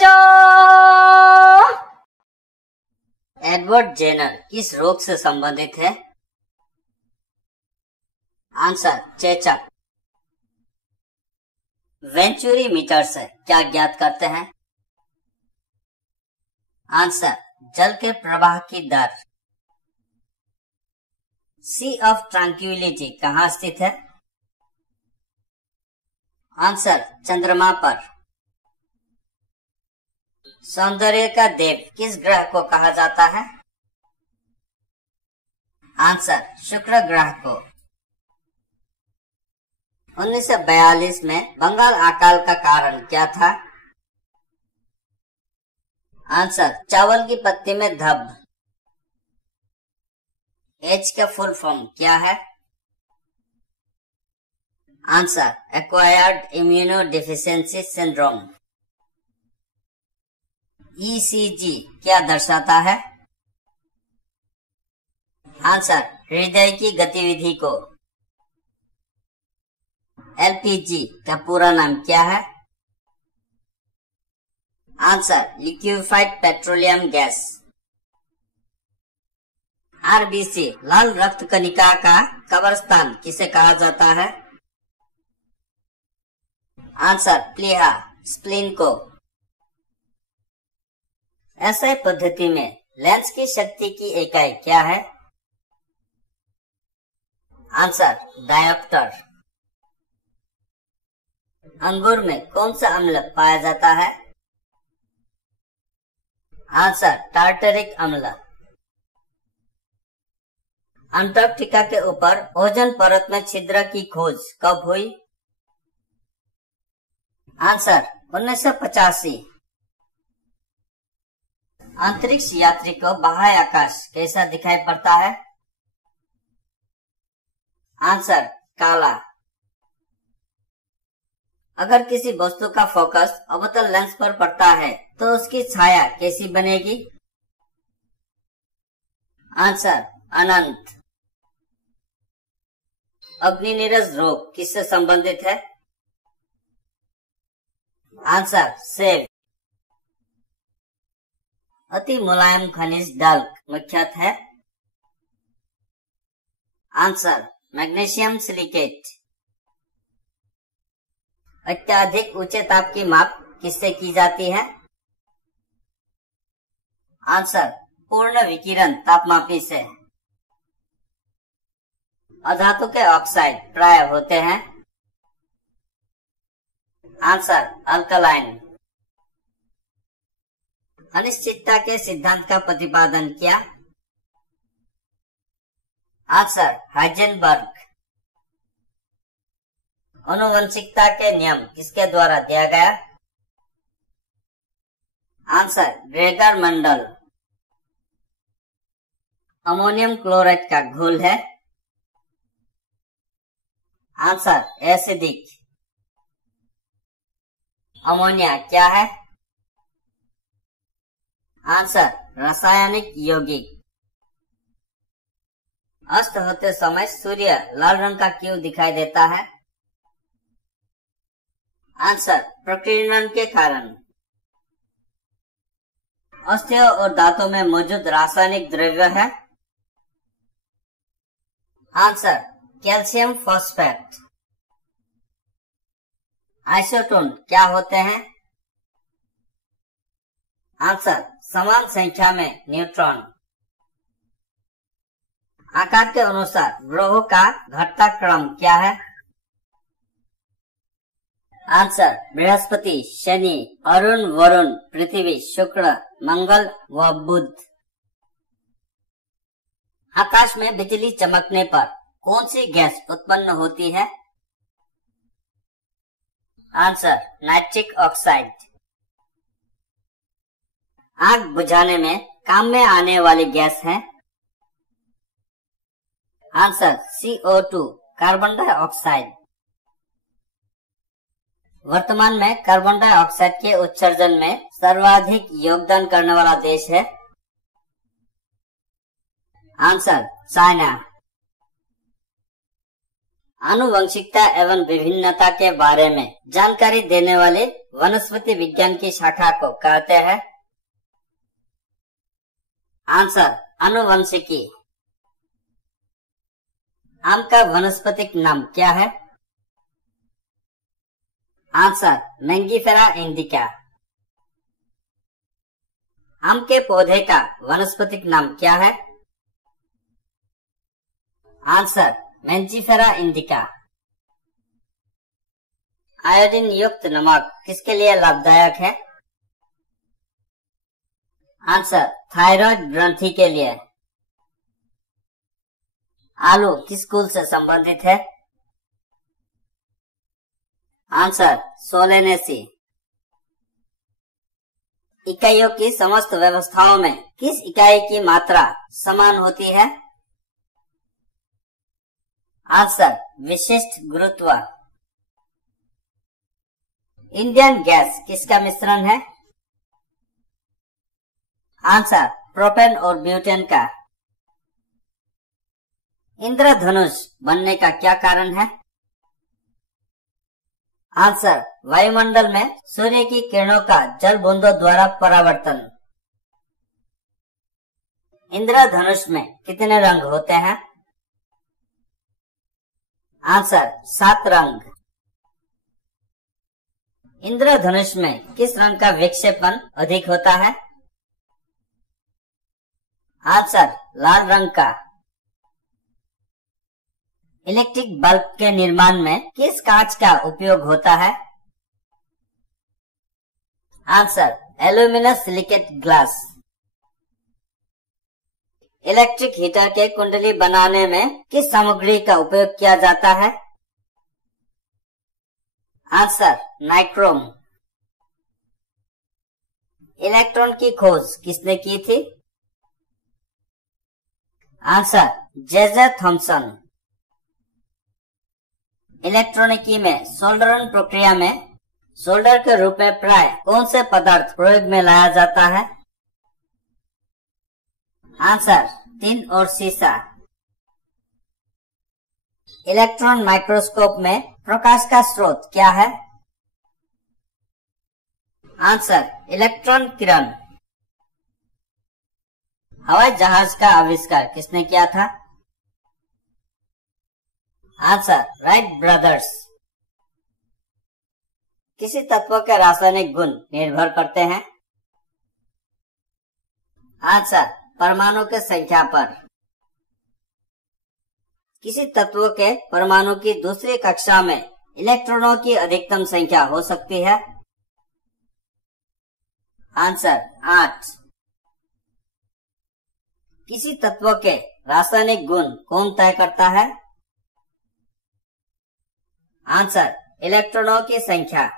बचाओ। Edward Jenner किस रोग से संबंधित है? आंसर चेचक। वेंचुरी मीटर से क्या ज्ञात करते हैं? आंसर जल के प्रवाह की दर। सी ऑफ ट्रैंक्विलिटी कहाँ स्थित है? आंसर चंद्रमा पर। सौंदर्य का देव किस ग्रह को कहा जाता है? आंसर शुक्र ग्रह को। 1942 में बंगाल अकाल का कारण क्या था? आंसर चावल की पत्ती में धब्ब। एच का फुल फॉर्म क्या है? Answer acquired immunodeficiency syndrome. ECG क्या दर्शाता है? आंसर हृदय की गतिविधि को। एलपीजी का पूरा नाम क्या है? Answer liquefied petroleum gas. RBC लाल रक्त कणिका का कब्रस्तान किसे कहा जाता है? आंसर प्लीहा स्प्लीन को। एसआई पद्धति में लेंस की शक्ति की इकाई क्या है? Answer dioptre. अंगूर में कौन सा अम्ल पाया जाता है? आंसर टार्टरिक अम्ल। अंटार्कटिका के ऊपर ओजोन परत में छिद्र की खोज कब हुई? आंसर 1985। अंतरिक्ष यात्री को बाह्य आकाश कैसा दिखाई पड़ता है? आंसर काला। अगर किसी वस्तु का फोकस अवतल लेंस पर पड़ता है तो उसकी छाया कैसी बनेगी? आंसर अनंत। अग्निनीरज रोग किससे संबंधित है? Answer save. अति मुलायम खनिज डाल्क मुख्यतः है? Answer magnesium silicate. अत्यधिक ऊंचे ताप की माप किससे की जाती है? आंसर पूर्ण विकिरण तापमापी से। अधातु के ऑक्साइड प्राय होते हैं? Answer alkaline. अनिश्चितता के सिद्धांत का प्रतिपादन किया? Answer Heisenberg. आनुवंशिकता के नियम किसके द्वारा दिया गया? आंसर ग्रेगर मंडल। अमोनियम क्लोराइड का घोल है? Answer acidic. अमोनिया क्या है? आंसर रासायनिक यौगिक। अस्त होते समय सूर्य लाल रंग का क्यों दिखाई देता है? आंसर प्रकीर्णन के कारण। अस्थियों और दांतों में मौजूद रासायनिक द्रव्य है? Answer calcium phosphate. आइसोटोन क्या होते हैं? आंसर समान संख्या में न्यूट्रॉन। आकार के अनुसार ग्रहों का घटता क्रम क्या है? आंसर बृहस्पति, शनि, अरुण, वरुण, पृथ्वी, शुक्र, मंगल व बुध। आकाश में बिजली चमकने पर कौन सी गैस उत्पन्न होती है? Answer nitric oxide. आग बुझाने में काम में आने वाली गैस है? Answer CO2 carbon dioxide. वर्तमान में कार्बन डाइऑक्साइड के उत्सर्जन में सर्वाधिक योगदान करने वाला देश है? Answer China. आनुवंशिकता एवं विभिन्नता के बारे में जानकारी देने वाले वनस्पति विज्ञान की शाखा को कहते हैं? आंसर, आनुवंशिकी। आम का वनस्पतिक नाम क्या है? Answer, Mangifera indica. आम के पौधे का वनस्पतिक नाम क्या है? Answer, Mangifera indica. आयोडीन युक्त नमक किसके लिए लाभदायक है? आंसर, थायराइड ग्रंथि के लिए। आलू किस कुल से संबंधित है? Answer, Solanaceae. इकाइयों की समस्त व्यवस्थाओं में किस इकाई की मात्रा समान होती है? आंसर, विशिष्ट गुरुत्व। इंडियन गैस किसका मिश्रण है? आंसर, प्रोपेन और ब्यूटेन का। इंद्रधनुष बनने का क्या कारण है? आंसर, वायुमंडल में सूर्य की किरणों का जल बूंदों द्वारा परावर्तन। इंद्रधनुष में कितने रंग होते हैं? आंसर, 7 रंग। इंद्रधनुष में किस रंग का विक्षेपण अधिक होता है? आंसर, लाल रंग का। इलेक्ट्रिक बल्ब के निर्माण में किस कांच का उपयोग होता है? Answer, aluminous silicate glass. Electric heater के कुंडली बनाने में किस सामग्री का उपयोग किया जाता है? Answer, nichrome. इलेक्ट्रॉन की खोज किसने की थी? Answer, J Thomson. इलेक्ट्रॉनिकी में सोल्डरन प्रक्रिया में सोल्डर के रूप में प्राय कौन से पदार्थ प्रयोग में लाया जाता है? आंसर, टिन और सीसा। इलेक्ट्रॉन माइक्रोस्कोप में प्रकाश का स्रोत क्या है? आंसर, इलेक्ट्रॉन किरण। हवाई जहाज का आविष्कार किसने किया था? Answer, Wright brothers. किसी तत्व के रासायनिक गुण निर्भर करते हैं? आंसर, परमाणु के संख्या पर। किसी तत्व के परमाणु की दूसरी कक्षा में इलेक्ट्रॉनों की अधिकतम संख्या हो सकती है? आंसर, 8। किसी तत्व के रासायनिक गुण कौन तय करता है? आंसर, इलेक्ट्रॉनों की संख्या।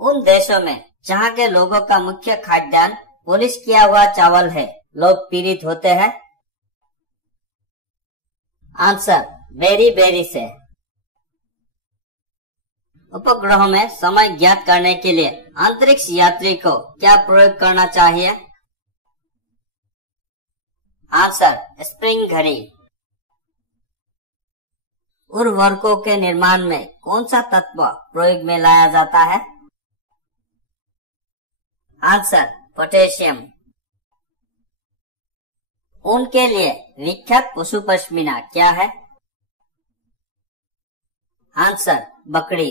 उन देशों में जहां के लोगों का मुख्य खाद्यान्न पॉलिश किया हुआ चावल है, लोग पीड़ित होते हैं? आंसर, बेरी बेरी से। उपग्रहों में समय ज्ञात करने के लिए अंतरिक्ष यात्री को क्या प्रयोग करना चाहिए? आंसर, स्प्रिंग घड़ी। उर्वरकों के निर्माण में कौन सा तत्व प्रयोग में लाया जाता है? Answer, potassium. ऊन के लिए विख्यात पशु पश्मीना क्या है? आंसर, बकरी।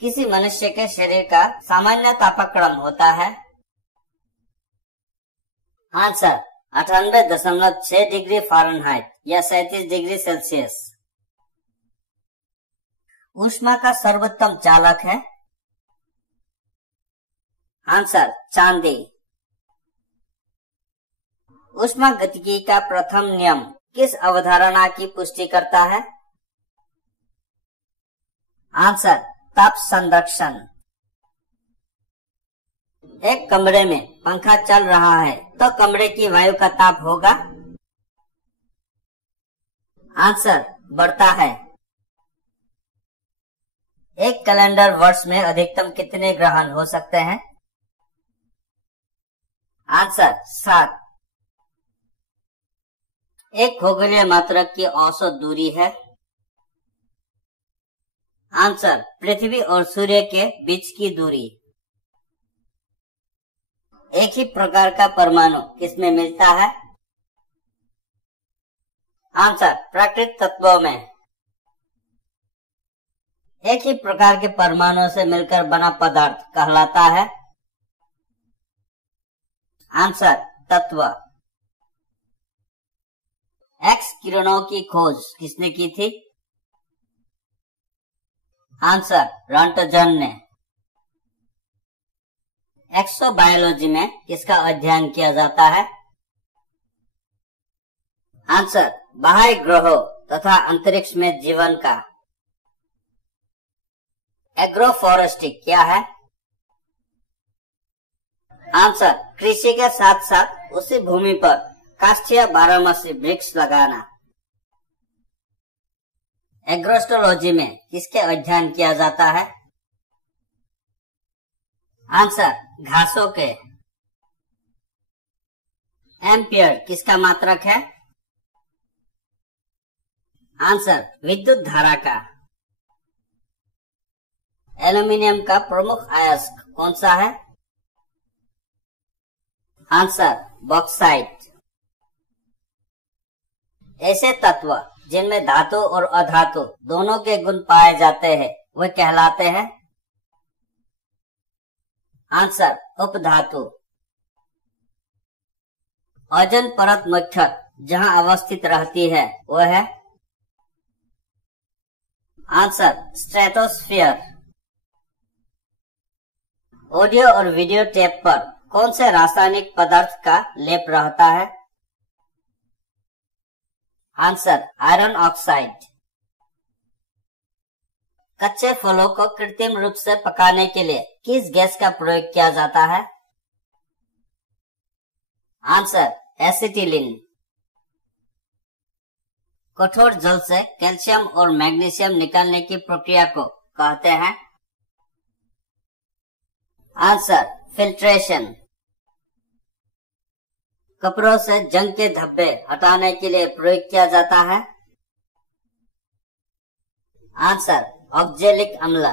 किसी मनुष्य के शरीर का सामान्य तापक्रम होता है? आंसर, 98.6 डिग्री फ़ारेनहाइट या 37 डिग्री सेल्सियस। ऊष्मा का सर्वोत्तम चालक है? आंसर, चांदी। ऊष्मागतिकी का प्रथम नियम किस अवधारणा की पुष्टि करता है? आंसर, ताप संरक्षण। एक कमरे में पंखा चल रहा है तो कमरे की वायु का ताप होगा? आंसर, बढ़ता है। एक कैलेंडर वर्ष में अधिकतम कितने ग्रहण हो सकते हैं? आंसर, 7। एक खगोलीय मात्रक की औसत दूरी है। आंसर, पृथ्वी और सूर्य के बीच की दूरी। एक ही प्रकार का परमाणु किसमें मिलता है? आंसर, प्राकृतिक तत्वों में। एक ही प्रकार के परमाणुओं से मिलकर बना पदार्थ कहलाता है। आंसर, तत्व। एक्स किरणों की खोज किसने की थी? आंसर, रॉन्टजन ने। एक्सोबायोलॉजी में किसका अध्ययन किया जाता है? आंसर, बाह्य ग्रहों तथा अंतरिक्ष में जीवन का। एग्रोफोरेस्ट्री क्या है? आंसर, कृषि के साथ साथ उसी भूमि पर काष्ठीय बारहमासी वृक्ष लगाना। एग्रोस्टोलॉजी में किसके अध्ययन किया जाता है? आंसर, घासों के। एम्पियर किसका मात्रक है? आंसर, विद्युत धारा का। एल्यूमिनियम का प्रमुख अयस्क कौन सा है? Answer, bauxite. ऐसे तत्व जिनमें धातु और अधातु दोनों के गुण पाए जाते हैं वे कहलाते हैं? आंसर, उपधातु। ओजोन परत मुख्यतः जहां अवस्थित रहती है वह है? Answer, stratosphere. ऑडियो और वीडियो टेप पर कौन से रासायनिक पदार्थ का लेप रहता है? Answer, iron oxide. कच्चे फलों को कृत्रिम रूप से पकाने के लिए किस गैस का प्रयोग किया जाता है? Answer, acetylene. कठोर जल से कैल्शियम और मैग्नीशियम निकालने की प्रक्रिया को कहते हैं? Answer, filtration. कपड़ों से जंग के धब्बे हटाने के लिए प्रयोग किया जाता है? आंसर, ऑक्जेलिक अम्ल।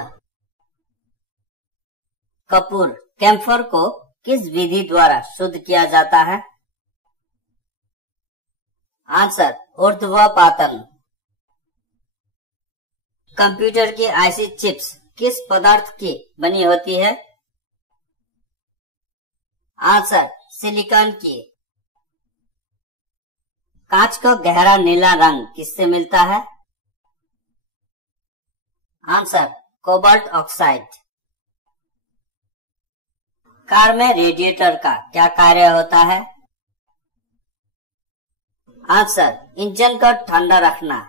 कपूर कैम्फर को किस विधि द्वारा शुद्ध किया जाता है? आंसर, ऊर्ध्वपातन। कंप्यूटर की आईसी चिप्स किस पदार्थ की बनी होती है? आंसर, सिलिकॉन की। कांच का गहरा नीला रंग किससे मिलता है? Answer, cobalt oxide. कार में रेडिएटर का क्या कार्य होता है? आंसर, इंजन को ठंडा रखना।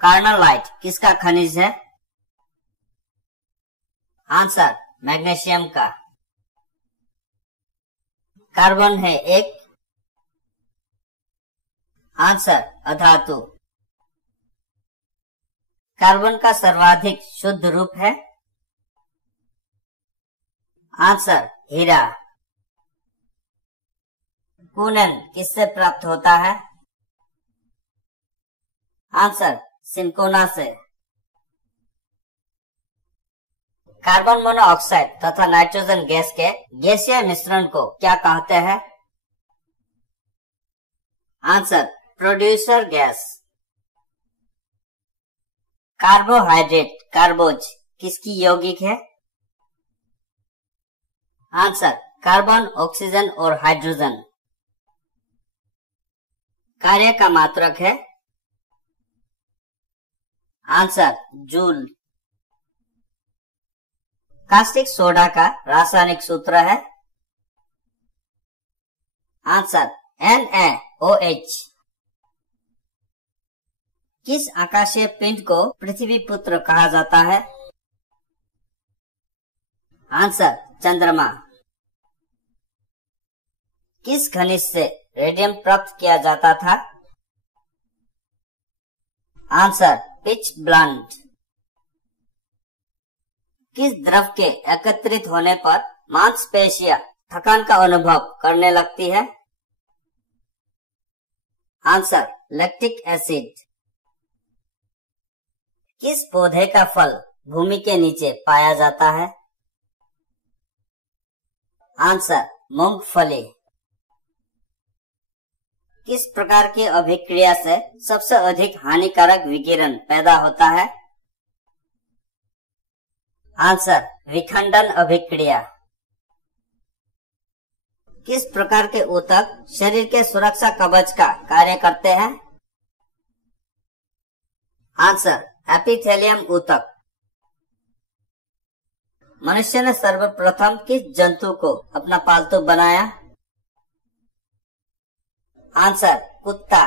कार्नोलाइट किसका खनिज है? आंसर, मैग्नीशियम का। कार्बन है एक? आंसर, अधातु। कार्बन का सर्वाधिक शुद्ध रूप है? आंसर, हीरा। कूनन किससे प्राप्त होता है? आंसर, सिंकोना से। कार्बन मोनोऑक्साइड तथा नाइट्रोजन गैस के गैसीय मिश्रण को क्या कहते हैं? Answer, producer gas. कार्बोहाइड्रेट कार्बोज किसकी यौगिक है? आंसर, कार्बन, ऑक्सीजन और हाइड्रोजन। कार्य का मात्रक है? Answer, joule. कास्टिक सोडा का रासायनिक सूत्र है? Answer, NaOH। किस आकाशीय पिंड को पृथ्वी पुत्र कहा जाता है? आंसर, चंद्रमा। किस खनिज से रेडियम प्राप्त किया जाता था? Answer, pitch blunt. किस द्रव के एकत्रित होने पर मांसपेशियां थकान का अनुभव करने लगती है? Answer lactic acid. किस पौधे का फल भूमि के नीचे पाया जाता है? आंसर मूंगफली। किस प्रकार की अभिक्रिया से सबसे अधिक हानिकारक विकिरण पैदा होता है? आंसर विखंडन अभिक्रिया। किस प्रकार के ऊतक शरीर के सुरक्षा कवच का कार्य करते हैं? आंसर एपिथेलियम ऊतक। मनुष्य ने सर्वप्रथम किस जंतु को अपना पालतू बनाया? आंसर कुत्ता।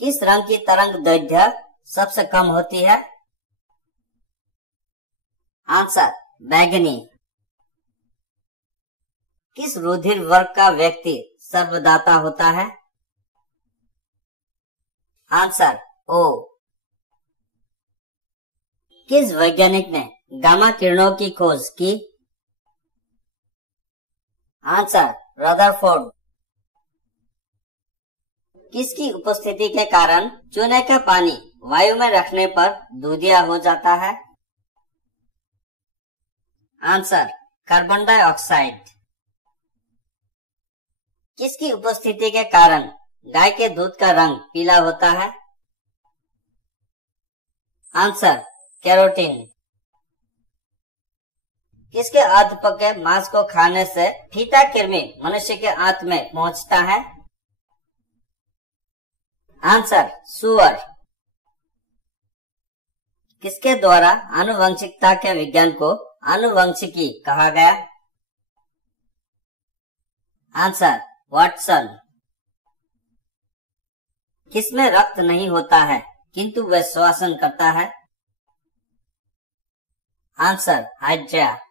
किस रंग की तरंग दैर्घ्य सबसे कम होती है? आंसर बैंगनी। किस रुधिर वर्ग का व्यक्ति सर्वदाता होता है? आंसर ओ। किस वैज्ञानिक ने गामा किरणों की खोज की? Answer Rutherford. किसकी उपस्थिति के कारण चूने का पानी वायु में रखने पर दूधिया हो जाता है? Answer carbon dioxide. किसकी उपस्थिति के कारण गाय के दूध का रंग पीला होता है? Answer carotene. किसके अधपके मांस को खाने से फीता कृमि मनुष्य के आंत में पहुंचता है? आंसर सुअर। किसके द्वारा आनुवंशिकता के विज्ञान को आनुवंशिकी कहा गया? Answer Watson. किसमें रक्त नहीं होता है किंतु वह श्वसन करता है? Answer hydra.